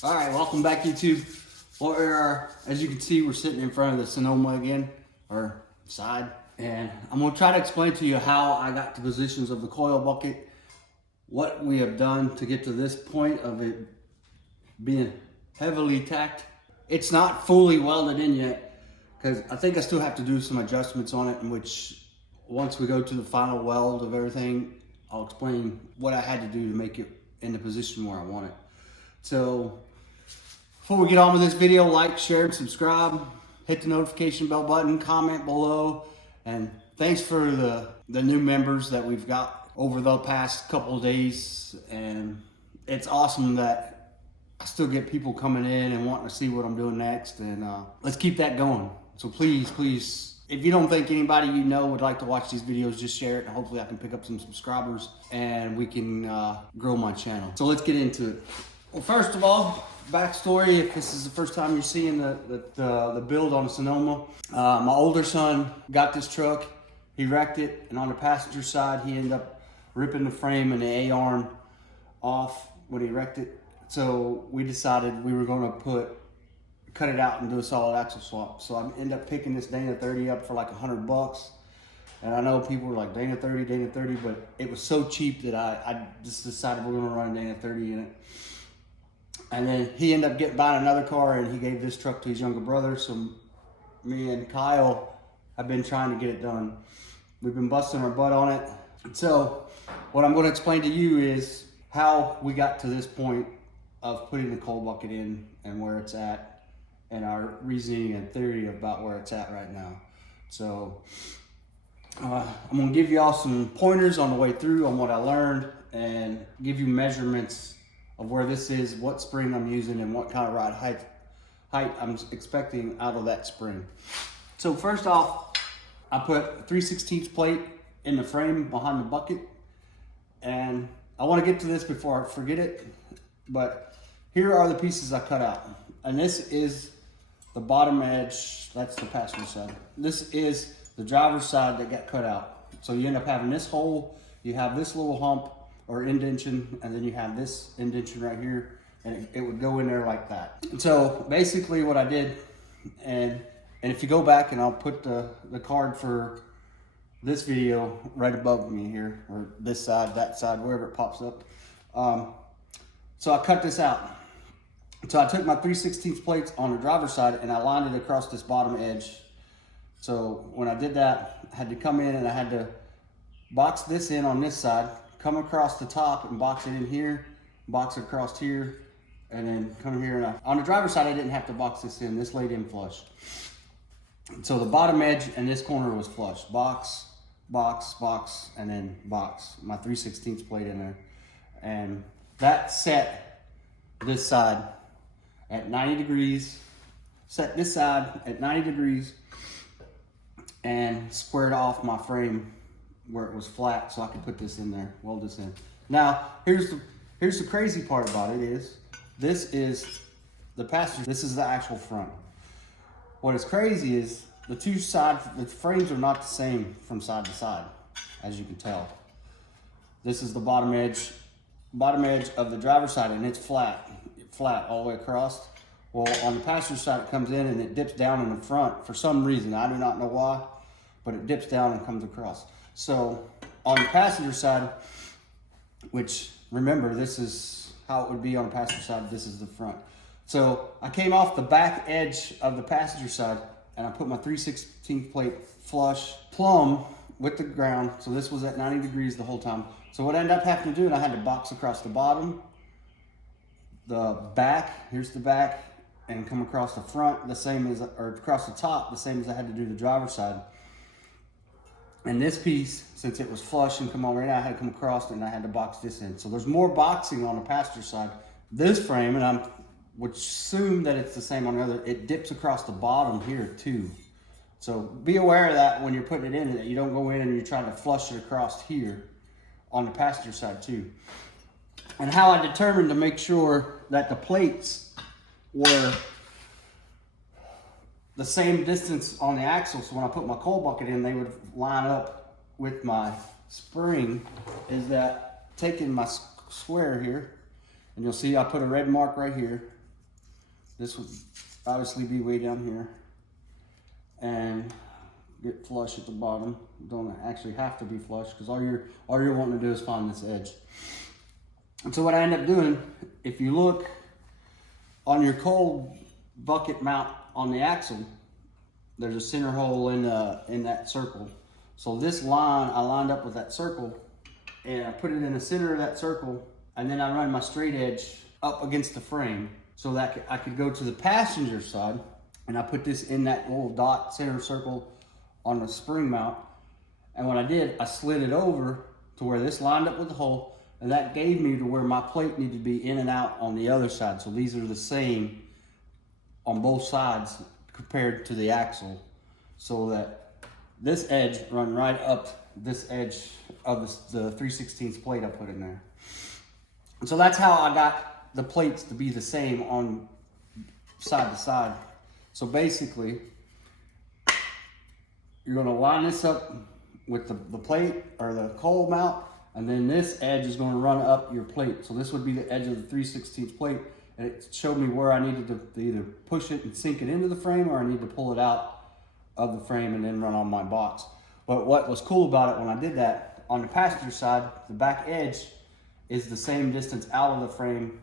All right, welcome back, YouTube. As you can see, we're sitting in front of the Sonoma again, or side, and I'm gonna try to explain to you how I got to positions of the coil bucket, what we have done to get to this point of it being heavily tacked. It's not fully welded in yet, because I think I still have to do some adjustments on it, in which once we go to the final weld of everything, I'll explain what I had to do to make it in the position where I want it. So before we get on with this video, like, share, and subscribe. Hit the notification bell button, comment below, and thanks for the new members that we've got over the past couple of days. And it's awesome that I still get people coming in and wanting to see what I'm doing next, and let's keep that going. So please, if you don't think anybody you know would like to watch these videos, just share it, and hopefully I can pick up some subscribers and we can grow my channel. So let's get into it. Well, first of all, backstory, if this is the first time you're seeing the build on the Sonoma, my older son got this truck, he wrecked it, and on the passenger side, he ended up ripping the frame and the A-arm off when he wrecked it. So we decided we were gonna cut it out and do a solid axle swap. So I ended up picking this Dana 30 up for like $100. And I know people were like, Dana 30, but it was so cheap that I just decided we're gonna run a Dana 30 in it. And then he ended up buying another car, and he gave this truck to his younger brother. So me and Kyle have been trying to get it done. We've been busting our butt on it. So what I'm going to explain to you is how we got to this point of putting the coal bucket in and where it's at, and our reasoning and theory about where it's at right now. So I'm going to give you all some pointers on the way through on what I learned, and give you measurements of where this is, what spring I'm using, and what kind of rod height I'm expecting out of that spring. So first off, I put a 3/16 plate in the frame behind the bucket, and I want to get to this before I forget it, but here are the pieces I cut out. And this is the bottom edge, that's the passenger side. This is the driver's side that got cut out. So you end up having this hole, you have this little hump or indentation, and then you have this indentation right here, and it would go in there like that. So basically what I did, and if you go back, and I'll put the card for this video right above me here, or this side, that side, wherever it pops up. So I cut this out. So I took my 3/16 plates on the driver's side, and I lined it across this bottom edge. So when I did that, I had to come in and I had to box this in on this side, come across the top and box it in here, box it across here, and then come here. And on the driver's side, I didn't have to box this in. This laid in flush. So the bottom edge and this corner was flush. Box, box, box, and then box. My 3/16 plate in there. And that set this side at 90 degrees, set this side at 90 degrees, and squared off my frame where it was flat, so I could put this in there, weld this in. Now, here's the crazy part about it is, this is the passenger, this is the actual front. What is crazy is the two sides, the frames are not the same from side to side, as you can tell. This is the bottom edge of the driver's side, and it's flat all the way across. Well, on the passenger side, it comes in and it dips down in the front for some reason. I do not know why, but it dips down and comes across. So on the passenger side, which remember, this is how it would be on the passenger side, this is the front. So I came off the back edge of the passenger side, and I put my 3/16 plate flush plumb with the ground. So this was at 90 degrees the whole time. So what I ended up having to do, and I had to box across the bottom, the back, here's the back, and come across the front the same as, or across the top the same as I had to do the driver's side. And this piece, since it was flush and come over in, I had to come across and I had to box this in. So there's more boxing on the passenger side. This frame, and I would assume that it's the same on the other, it dips across the bottom here too. So be aware of that when you're putting it in, that you don't go in and you're trying to flush it across here on the passenger side too. And how I determined to make sure that the plates were the same distance on the axle, so when I put my coal bucket in, they would line up with my spring, is that taking my square here, and you'll see I put a red mark right here, this would obviously be way down here and get flush at the bottom. Don't actually have to be flush because all you're wanting to do is find this edge. And so what I end up doing, if you look on your coil bucket mount on the axle, there's a center hole in that circle. So this line, I lined up with that circle and I put it in the center of that circle, and then I run my straight edge up against the frame so that I could go to the passenger side, and I put this in that little dot center circle on the spring mount. And when I did, I slid it over to where this lined up with the hole, and that gave me to where my plate needed to be in and out on the other side. So these are the same on both sides compared to the axle, so that this edge run right up this edge of the 3/16 plate I put in there. And so that's how I got the plates to be the same on side to side. So basically, you're gonna line this up with the plate or the coil mount, and then this edge is gonna run up your plate. So this would be the edge of the 3/16 plate, and it showed me where I needed to either push it and sink it into the frame, or I need to pull it out of the frame and then run on my box. But what was cool about it when I did that, on the passenger side, the back edge is the same distance out of the frame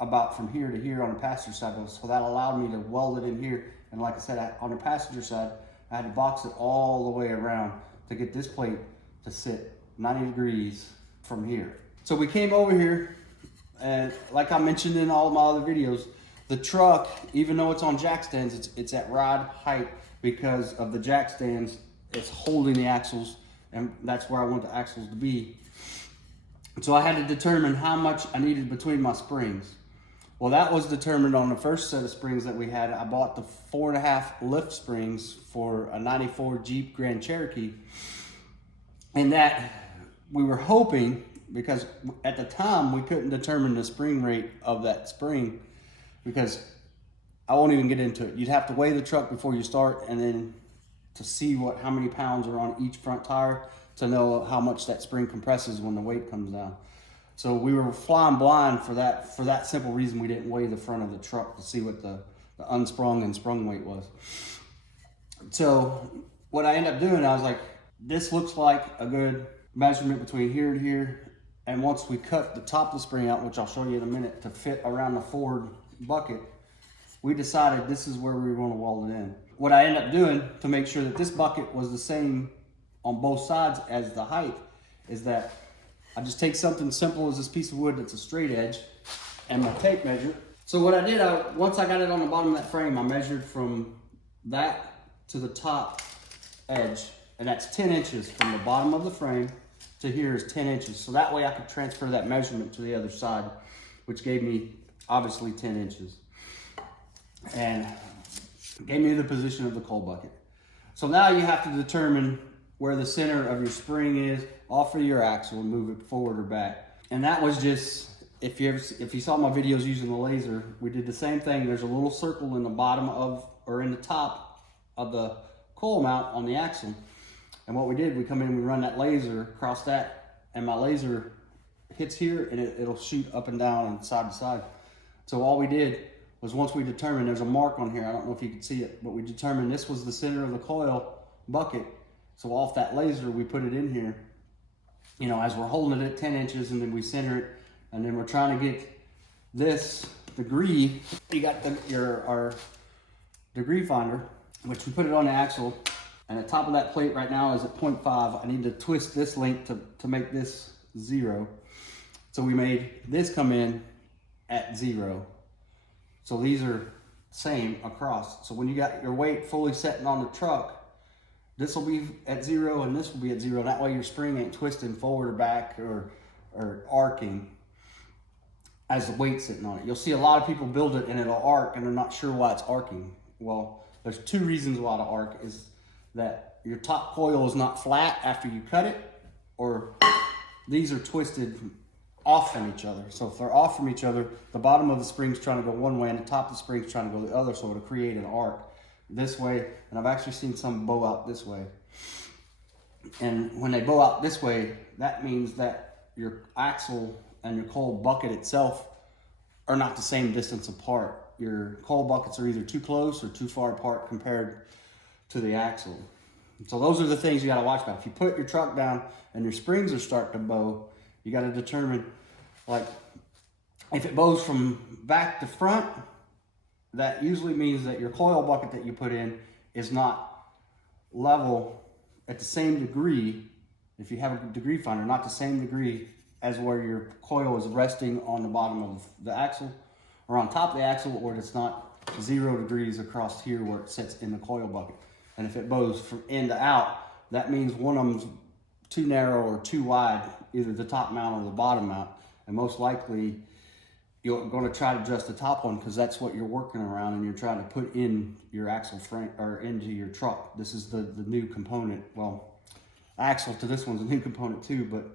about from here to here on the passenger side. So that allowed me to weld it in here. And like I said, on the passenger side, I had to box it all the way around to get this plate to sit 90 degrees from here. So we came over here, and like I mentioned in all of my other videos, the truck, even though it's on jack stands, it's at rod height because of the jack stands. It's holding the axles, and that's where I want the axles to be. So I had to determine how much I needed between my springs. Well, that was determined on the first set of springs that we had. I bought the 4.5 lift springs for a 94 Jeep Grand Cherokee. And that we were hoping, because at the time we couldn't determine the spring rate of that spring, because I won't even get into it. You'd have to weigh the truck before you start, and then to see how many pounds are on each front tire to know how much that spring compresses when the weight comes down. So we were flying blind for that simple reason. We didn't weigh the front of the truck to see what the unsprung and sprung weight was. So what I ended up doing, I was like, this looks like a good measurement between here to here. And once we cut the top of the spring out, which I'll show you in a minute, to fit around the forward bucket, we decided this is where we were going to weld it in. What I ended up doing to make sure that this bucket was the same on both sides as the height is that I just take something simple as this piece of wood that's a straight edge and my tape measure. So what I did, once I got it on the bottom of that frame, I measured from that to the top edge, and that's 10 inches from the bottom of the frame to here is 10 inches. So that way I could transfer that measurement to the other side, which gave me obviously 10 inches. And gave me the position of the coal bucket. So now you have to determine where the center of your spring is off of your axle and move it forward or back. And that was just, if you saw my videos using the laser, we did the same thing. There's a little circle in the bottom or in the top of the coil mount on the axle. And what we did, we come in and we run that laser across that, and my laser hits here and it'll shoot up and down and side to side. So all we did was, once we determined, there's a mark on here, I don't know if you can see it, but we determined this was the center of the coil bucket. So off that laser, we put it in here, you know, as we're holding it at 10 inches, and then we center it, and then we're trying to get this degree. You got our degree finder, which we put it on the axle, and the top of that plate right now is at 0.5. I need to twist this link to make this 0. So we made this come in at 0. So these are same across. So when you got your weight fully setting on the truck, this will be at 0 and this will be at 0. That way your spring ain't twisting forward or back or arcing as the weight's sitting on it. You'll see a lot of people build it and it'll arc and they're not sure why it's arcing. Well, there's 2 reasons why it'll arc. Is that your top coil is not flat after you cut it, or these are twisted off from each other. So if they're off from each other, the bottom of the spring's trying to go one way and the top of the spring's trying to go the other, so it'll create an arc this way. And I've actually seen some bow out this way. And when they bow out this way, that means that your axle and your coil bucket itself are not the same distance apart. your coil buckets are either too close or too far apart compared to the axle. So those are the things you got to watch about. If you put your truck down and your springs are starting to bow, you got to determine, like, if it bows from back to front, that usually means that your coil bucket that you put in is not level at the same degree, if you have a degree finder, not the same degree as where your coil is resting on the bottom of the axle or on top of the axle, or it's not 0 degrees across here where it sits in the coil bucket. And if it bows from in to out, that means one of them's too narrow or too wide, either the top mount or the bottom mount. And most likely you're going to try to adjust the top one because that's what you're working around and you're trying to put in your axle frame or into your truck. This is the new component. Well, axle to this one's a new component too, but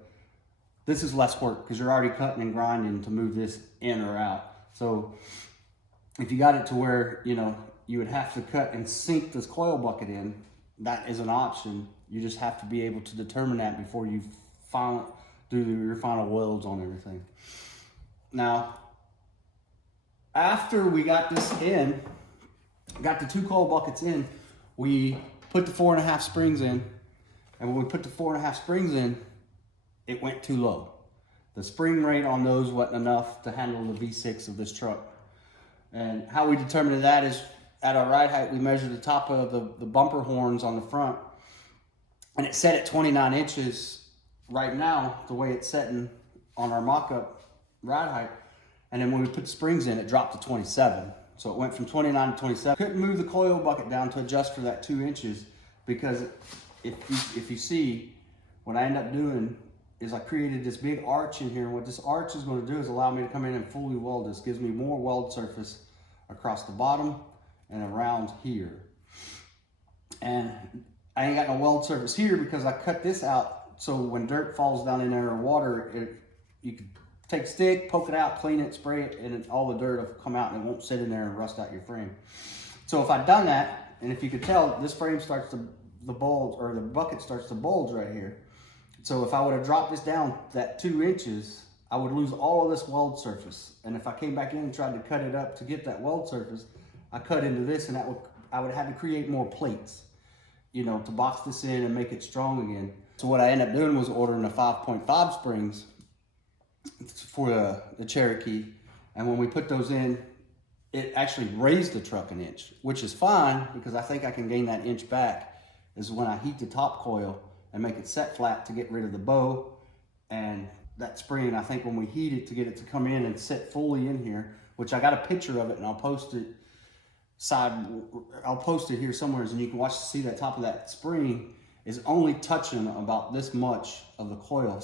this is less work because you're already cutting and grinding to move this in or out. So if you got it to where, you know, you would have to cut and sink this coil bucket in, that is an option. You just have to be able to determine that before you do your final welds on everything. Now, after we got this in, got the 2 coil buckets in, we put the 4.5 springs in, and when we put the 4.5 springs in, it went too low. The spring rate on those wasn't enough to handle the V6 of this truck. And how we determined that is, at our ride height, we measured the top of the bumper horns on the front, and it's set at 29 inches right now, the way it's setting on our mock-up ride height. And then when we put the springs in, it dropped to 27. So it went from 29 to 27. Couldn't move the coil bucket down to adjust for that 2 inches, because if you see, what I end up doing is I created this big arch in here. And what this arch is going to do is allow me to come in and fully weld this. Gives me more weld surface across the bottom and around here. And I ain't got no weld surface here because I cut this out, so when dirt falls down in there or water, you can take a stick, poke it out, clean it, spray it, and all the dirt will come out and it won't sit in there and rust out your frame. So if I'd done that, and if you could tell, this frame starts to bulge, or the bucket starts to bulge right here. So if I would have dropped this down that 2 inches, I would lose all of this weld surface. And if I came back in and tried to cut it up to get that weld surface, I cut into this, and I would have to create more plates, you know, to box this in and make it strong again. So what I ended up doing was ordering the 5.5 springs for the Cherokee. And when we put those in, it actually raised the truck an inch, which is fine because I think I can gain that inch back is when I heat the top coil and make it set flat to get rid of the bow. And that spring, I think when we heat it to get it to come in and sit fully in here, which I got a picture of it and I'll post it here somewhere, and you can see that top of that spring is only touching about this much of the coil,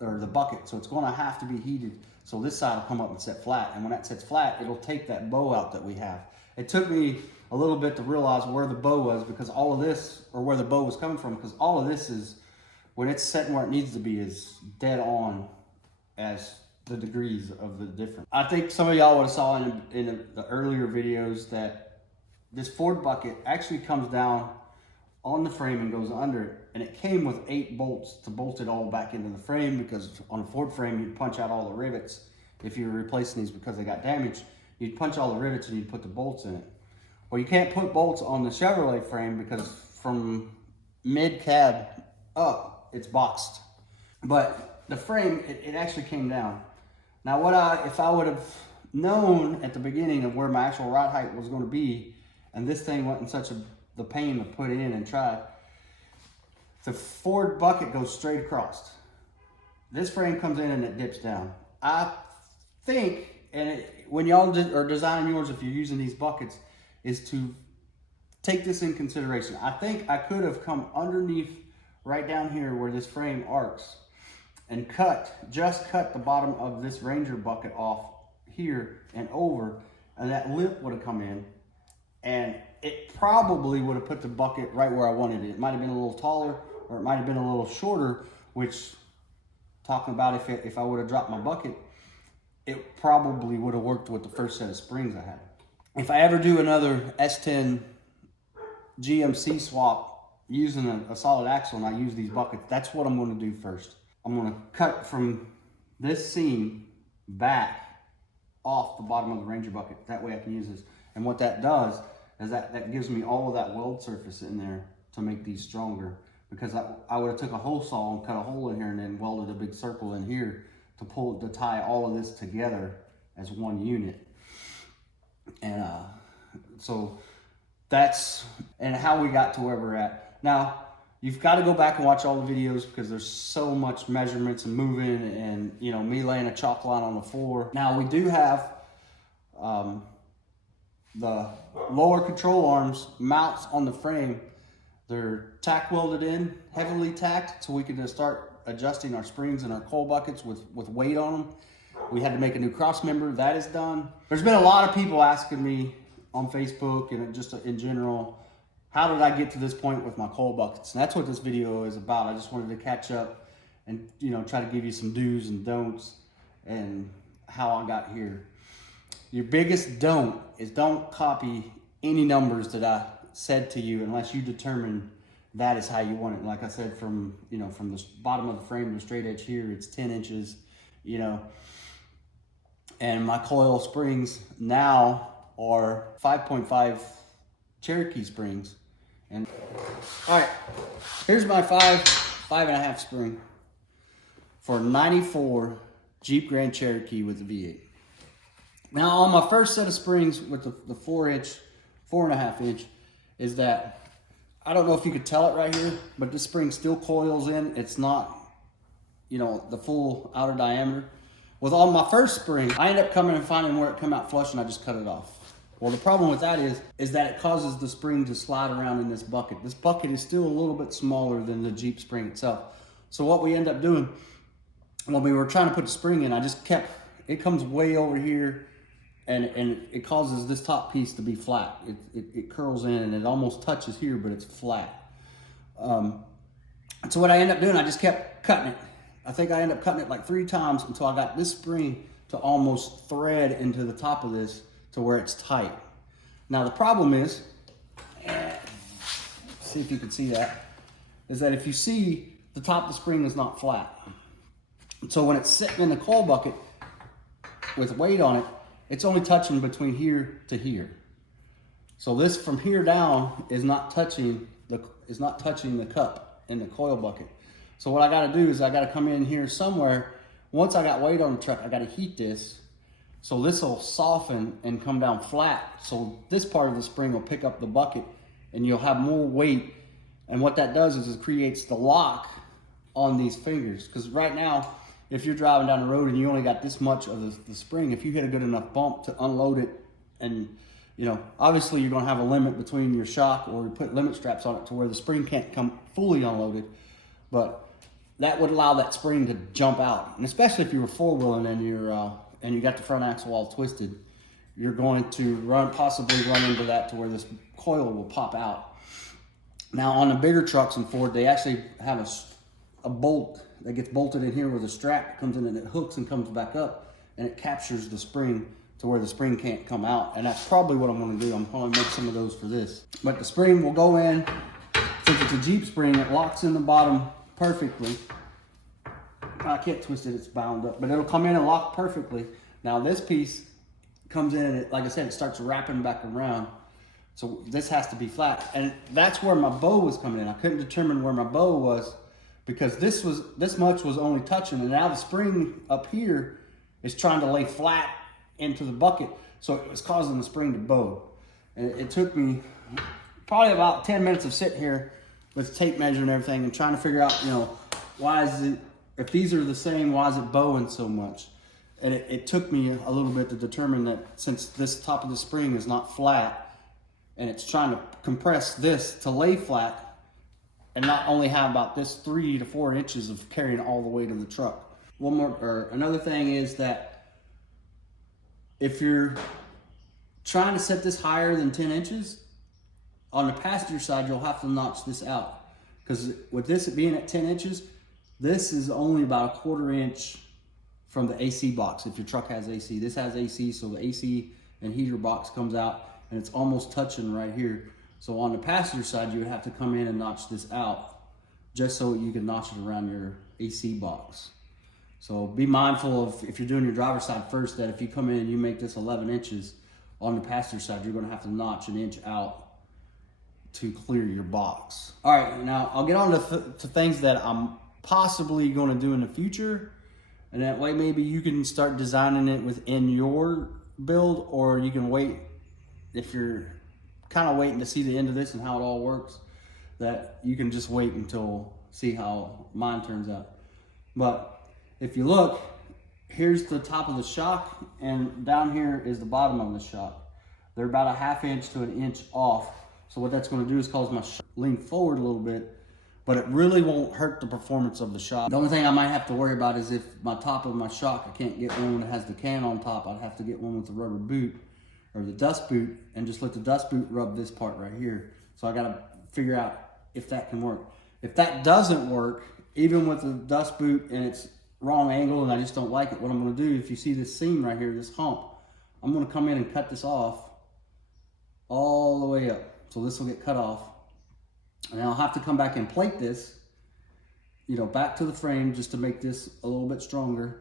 or the bucket, so it's going to have to be heated so this side will come up and set flat. And when that sets flat, it'll take that bow out that we have. It took me a little bit to realize where the bow was, because all of this, or where the bow was coming from, because all of this is, when it's setting where it needs to be, is dead on as the degrees of the difference. I think some of y'all would have saw in the earlier videos that this Ford bucket actually comes down on the frame and goes under it, and it came with 8 bolts to bolt it all back into the frame, because on a Ford frame you'd punch out all the rivets. If you were replacing these because they got damaged, you'd punch all the rivets and you'd put the bolts in it. Well, you can't put bolts on the Chevrolet frame because from mid-cab up, it's boxed. But the frame, it actually came down. Now, if I would have known at the beginning of where my actual ride height was going to be, and this thing wasn't such the pain to put in and try, the Ford bucket goes straight across. This frame comes in and it dips down. I think, when y'all are designing yours, if you're using these buckets, is to take this in consideration. I think I could have come underneath right down here where this frame arcs and just cut the bottom of this Ranger bucket off here and over, and that lip would have come in, and it probably would have put the bucket right where I wanted it. It might have been a little taller, or it might have been a little shorter, which, talking about if I would have dropped my bucket, it probably would have worked with the first set of springs I had. If I ever do another S10 GMC swap using a solid axle and I use these buckets, that's what I'm going to do first. I'm going to cut from this seam back off the bottom of the Ranger bucket. That way I can use this. And what that does is that gives me all of that weld surface in there to make these stronger. Because I would have took a hole saw and cut a hole in here and then welded a big circle in here to tie all of this together as one unit. And so that's how we got to where we're at. Now, you've got to go back and watch all the videos because there's so much measurements and moving and, you know, me laying a chalk line on the floor. Now, we do have the lower control arms mounts on the frame. They're tack welded in, heavily tacked, so we can just start adjusting our springs and our coil buckets with weight on them. We had to make a new cross member. That is done. There's been a lot of people asking me on Facebook and just in general, how did I get to this point with my coil buckets? And that's what this video is about. I just wanted to catch up and, you know, try to give you some do's and don'ts and how I got here. Your biggest don't is don't copy any numbers that I said to you unless you determine that is how you want it. Like I said, from the bottom of the frame to the straight edge here, it's 10 inches, you know. And my coil springs now are 5.5 Cherokee springs. And all right, here's my 5.5 spring for 94 Jeep Grand Cherokee with the V8. Now on my first set of springs with the 4.5 inch, is that, I don't know if you could tell it right here, but this spring still coils in. It's not, you know, the full outer diameter. With on my first spring, I ended up coming and finding where it come out flush and I just cut it off. Well, the problem with that is that it causes the spring to slide around in this bucket. This bucket is still a little bit smaller than the Jeep spring itself. So what we end up doing when we were trying to put the spring in, I just kept, it comes way over here and it causes this top piece to be flat. It curls in and it almost touches here, but it's flat. So what I end up doing, I just kept cutting it. I think I ended up cutting it like 3 times until I got this spring to almost thread into the top of this to where it's tight. Now the problem is, see if you can see that, is that if you see the top of the spring is not flat. So when it's sitting in the coil bucket with weight on it, it's only touching between here to here. So this from here down is not touching the cup in the coil bucket. So what I gotta do is I gotta come in here somewhere. Once I got weight on the truck, I gotta heat this. So this will soften and come down flat. So this part of the spring will pick up the bucket and you'll have more weight. And what that does is it creates the lock on these fingers. Because right now, if you're driving down the road and you only got this much of the spring, if you hit a good enough bump to unload it, and you know, obviously you're gonna have a limit between your shock or you put limit straps on it to where the spring can't come fully unloaded. But that would allow that spring to jump out. And especially if you were four-wheeling and you got the front axle all twisted, you're going to possibly run into that to where this coil will pop out. Now on the bigger trucks and Ford, they actually have a bolt that gets bolted in here with a strap that comes in and it hooks and comes back up and it captures the spring to where the spring can't come out. And that's probably what I'm gonna do. I'm probably make some of those for this. But the spring will go in, since it's a Jeep spring, it locks in the bottom perfectly. I can't twist it, it's bound up, but it'll come in and lock perfectly. Now this piece comes in and like I said, it starts wrapping back around. So this has to be flat. And that's where my bow was coming in. I couldn't determine where my bow was because this much was only touching, and now the spring up here is trying to lay flat into the bucket. So it was causing the spring to bow. And it took me probably about 10 minutes of sitting here with tape measure and everything and trying to figure out, you know, why is it, if these are the same, why is it bowing so much? And it took me a little bit to determine that since this top of the spring is not flat and it's trying to compress this to lay flat and not only have about this 3 to 4 inches of carrying all the weight of the truck. Another thing is that if you're trying to set this higher than 10 inches, on the passenger side, you'll have to notch this out. Because with this being at 10 inches, this is only about a 1/4 inch from the AC box. If your truck has AC, this has AC, so the AC and heater box comes out and it's almost touching right here. So on the passenger side, you would have to come in and notch this out just so you can notch it around your AC box. So be mindful of, if you're doing your driver's side first, that if you come in and you make this 11 inches on the passenger side, you're gonna have to notch an inch out to clear your box. All right, now I'll get on to things that I'm possibly gonna do in the future, and that way maybe you can start designing it within your build, or you can wait, if you're kind of waiting to see the end of this and how it all works, that you can just wait until see how mine turns out. But if you look, here's the top of the shock, and down here is the bottom of the shock. They're about a 1/2 inch to 1 inch off. So what that's going to do is cause my shock to lean forward a little bit, but it really won't hurt the performance of the shock. The only thing I might have to worry about is if my top of my shock, I can't get one that has the can on top. I'd have to get one with the rubber boot or the dust boot and just let the dust boot rub this part right here. So I got to figure out if that can work. If that doesn't work, even with the dust boot and it's wrong angle and I just don't like it, what I'm going to do, if you see this seam right here, this hump, I'm going to come in and cut this off all the way up. So this will get cut off, and I'll have to come back and plate this, you know, back to the frame just to make this a little bit stronger.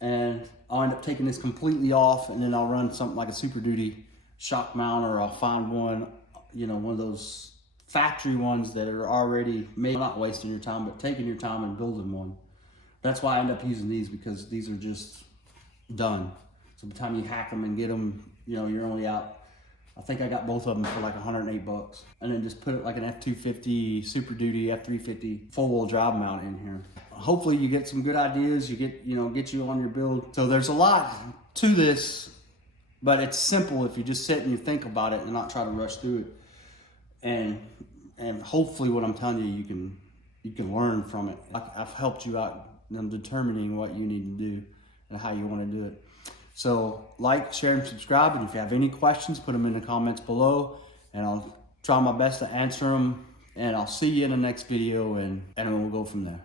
And I'll end up taking this completely off, and then I'll run something like a Super Duty shock mount, or I'll find one, you know, one of those factory ones that are already made. Not wasting your time, but taking your time and building one. That's why I end up using these, because these are just done. So by the time you hack them and get them, you know, you're only out, I think I got both of them for like 108 bucks. And then just put it like an F250, Super Duty, F350 four-wheel drive mount in here. Hopefully you get some good ideas, you get you on your build. So there's a lot to this, but it's simple if you just sit and you think about it and not try to rush through it. And hopefully what I'm telling you, you can learn from it. I've helped you out in determining what you need to do and how you want to do it. So like, share, and subscribe. And if you have any questions, put them in the comments below, and I'll try my best to answer them. And I'll see you in the next video, and we'll go from there.